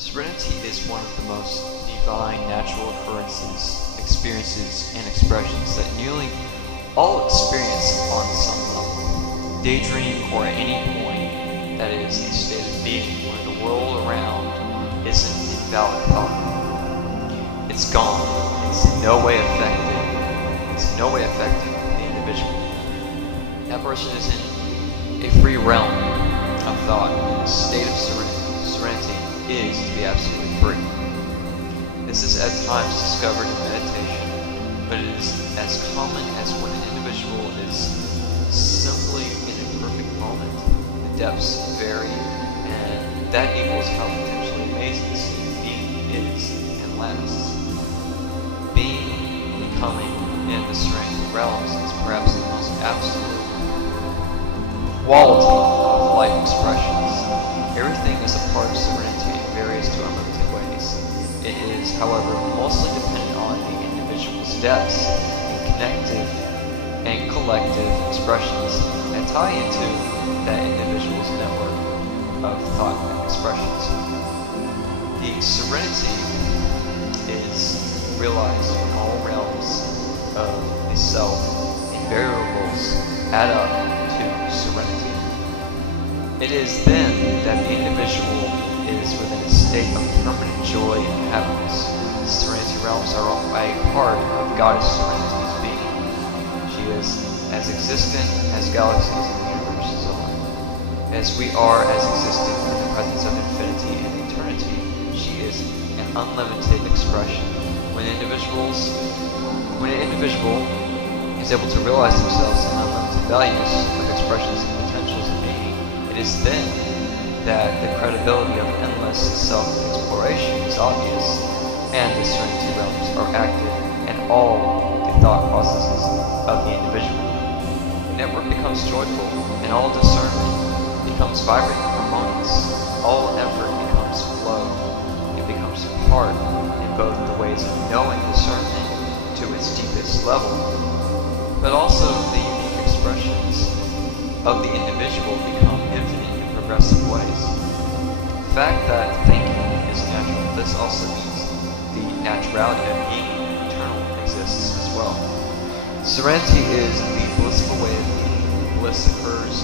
Serenity is one of the most divine natural occurrences, experiences, and expressions that nearly all experience on some level. Daydream, or at any point, that is a state of being where the world around isn't invalid thought. It's gone. It's in no way affected. It's in no way affecting the individual. That person is in a free realm of thought, in a state of serenity. Serenity is to be absolutely free. This is at times discovered in meditation, but it is as common as when an individual is simply in a perfect moment. The depths vary, and that equals how potentially amazing the state of being is and lasts. Being, becoming, in the Serenity realms is perhaps the most absolute quality of life expressions. Everything is a part of Serenity in various to unlimited ways. It is, however, mostly dependent on the individual's depths and connective and collective expressions that tie into that individual's network of thought and expressions. The Serenity is realized in all realms of the self, and variables add up to Serenity. It is then that the individual is within a state of permanent joy and happiness. The Serenity realms are a part of Goddess Serenity's being. She is as existent as galaxies and universes are. As we are as existent in the presence of infinity and eternity, she is an unlimited expression. When an individual is able to realize themselves in unlimited values of expressions and potentials of being, it is then that the credibility of endless self-exploration is obvious, and the Serenity realms are active in all the thought processes of the individual. The network becomes joyful, and all discernment becomes vibrant and harmonious. All effort becomes flow. It becomes part in both the ways of knowing discernment to its deepest level, but also the unique expressions of the individual become infinite in progressive ways. The fact that thinking is natural, this also means the naturality of being eternal exists as well. Serenity is the blissful way of being. Bliss occurs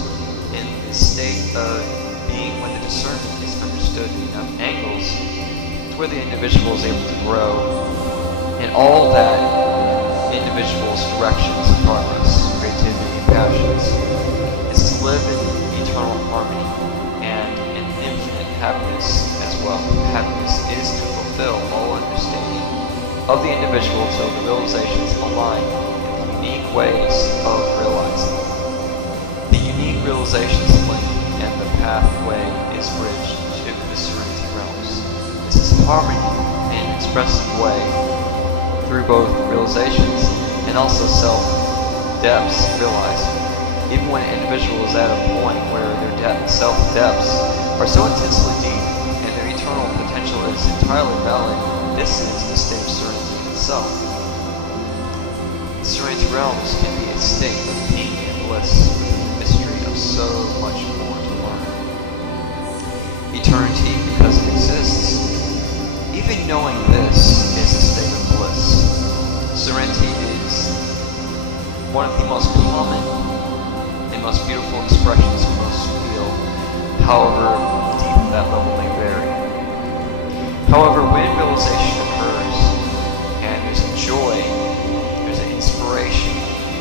in the state of being when the discernment is understood in enough angles to where the individual is able to grow in all that individual's directions of progress, creativity, and passions. This is live in eternal harmony and in infinite happiness as well. Happiness is to fulfill all understanding of the individual till the realizations align in the unique ways of realizing. The unique realizations link and the pathway is bridged to the Serenity realms. This is harmony in an expressive way through both realizations and also self-depths realized. Even when an individual is at a point where their self-depths are so intensely deep and their eternal potential is entirely valid, this is the state of Serenity itself. The Serenity realms can be a state of being and bliss with the mystery of so much more to learn. Eternity, because it exists, even knowing this is a state of bliss. Serenity is one of the most common and most beautiful expressions most feel, however deep that level may vary. However, when realization occurs, and there's a joy, there's an inspiration,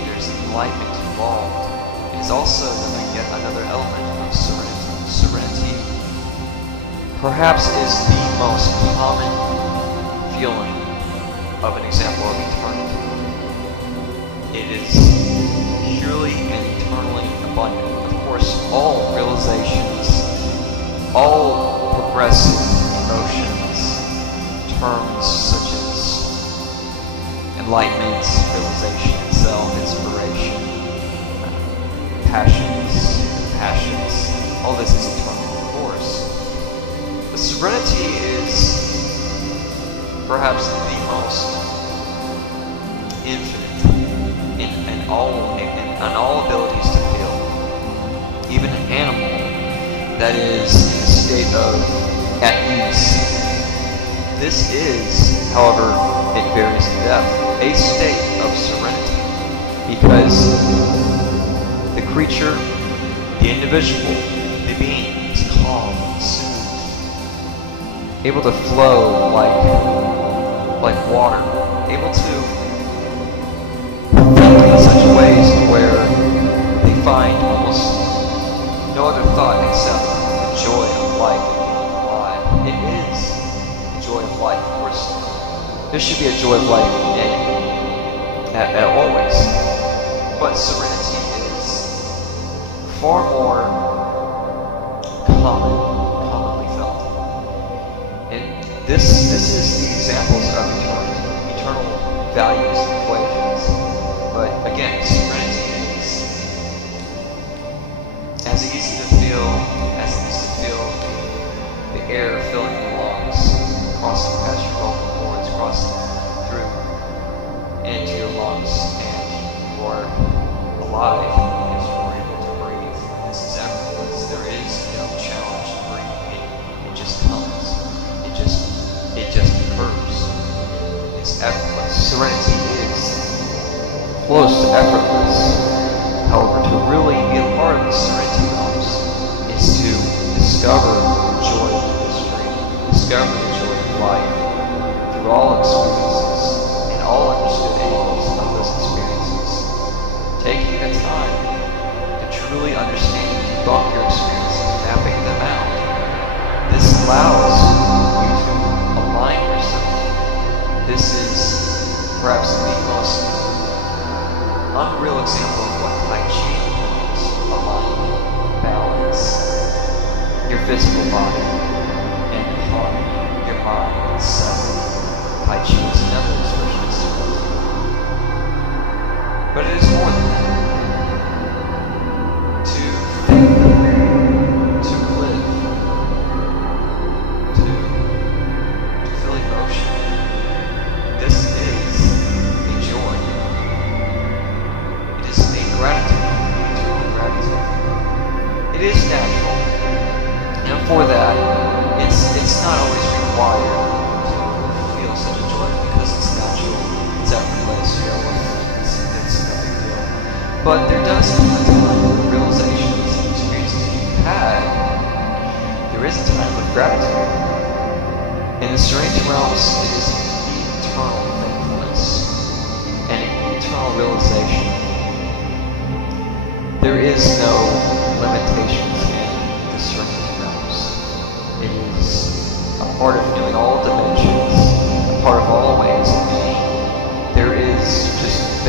there's enlightenment involved, it is also yet another element of Serenity. Serenity perhaps is the most common feeling of an example of eternity. It is purely and eternally abundant. Of course, all realizations, all progressive emotions, terms such as enlightenment, realization itself, inspiration, passions, all this is eternal, of course. But Serenity is perhaps the most infinite in all abilities to feel. Even an animal that is in a state of at ease. This is, however, it varies in depth, a state of serenity, because the creature, the individual, the being is calm, soothed, able to flow like water, able to think in such ways where they find almost no other thought except the joy of life and being alive. It is the joy of life. Of course, there should be a joy of life at always. But serenity is far more commonly felt. And this is the examples of eternal values and equations. But again, serenity is as easy to feel as it is to feel the air filling your lungs, crossing past your vocal cords, crossing through into your lungs, and you are alive because you are able to breathe. This is effortless. There is no challenge in breathing. It just comes. It just occurs. It's effortless. Serenity is close to effortless. However, to really be a part of the serenity realms is to discover the joy of history, discover the joy of life through all experiences and all understood angles of those experiences. Taking the time to truly understand and debunk your experiences, mapping them out. This allows you to align yourself. This is perhaps the most unreal example of what Tai Chi means: alignment, balance, your physical body, and harmony, your mind and self. Tai Chi is another expression of serenity. But it is more than that. To think, to live, to feel emotion. This is a joy. It is a gratitude, eternal gratitude. It is natural, and for that, it's not always required to feel such a joy because it's natural, it's effortless, it's no big deal. But there does come a time, realizations and experiences you've had, there is a time of gratitude. In the Serenity realms, it is eternal thankfulness and an eternal realization. There is no limitations in the Serenity realms. It is a part of knowing all dimensions, a part of all ways of being. There is just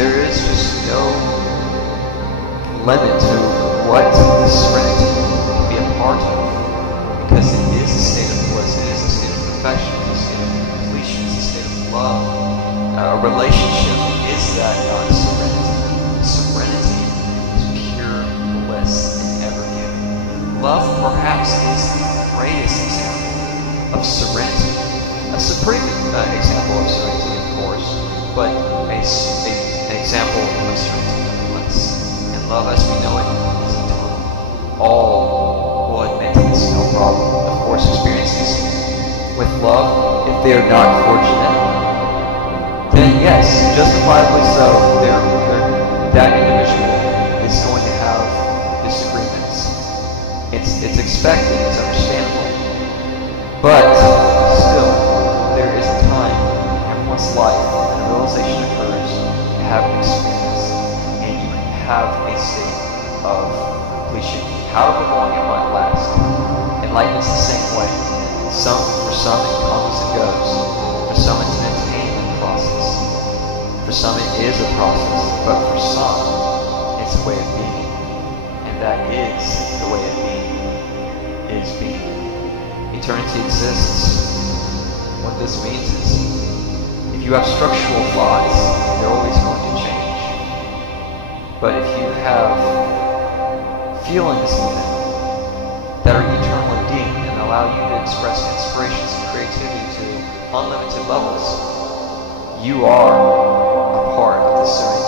no limit to what the Serenity can be a part of, because it is a state of bliss, it is a state of perfection, it is a state of completion, it is a state of love. A relationship is that non-serenity. Serenity is pure bliss and ever giving. Love perhaps is the greatest example of serenity. A supreme example of serenity, of course, but an example of serenity nonetheless. And love as we know it is eternal. All will admit it's no problem. Of course, experiences with love, if they are not fortunate, then yes, justifiably so, that individual is going to have disagreements. It's expected, it's understandable. But still, there is a time in everyone's life that a realization occurs, you have an experience, and you have a state of completion, however long it might last. And life is the same way. For some it comes and goes. For some it's an attainment process. For some it is a process. But for some, it's a way of being. And that is the way of being, is being. Eternity exists. What this means is, if you have structural thoughts, they're always going to change. But if you have feelings even that are eternally deep and allow you to express inspirations and creativity to unlimited levels, you are a part of the Serenity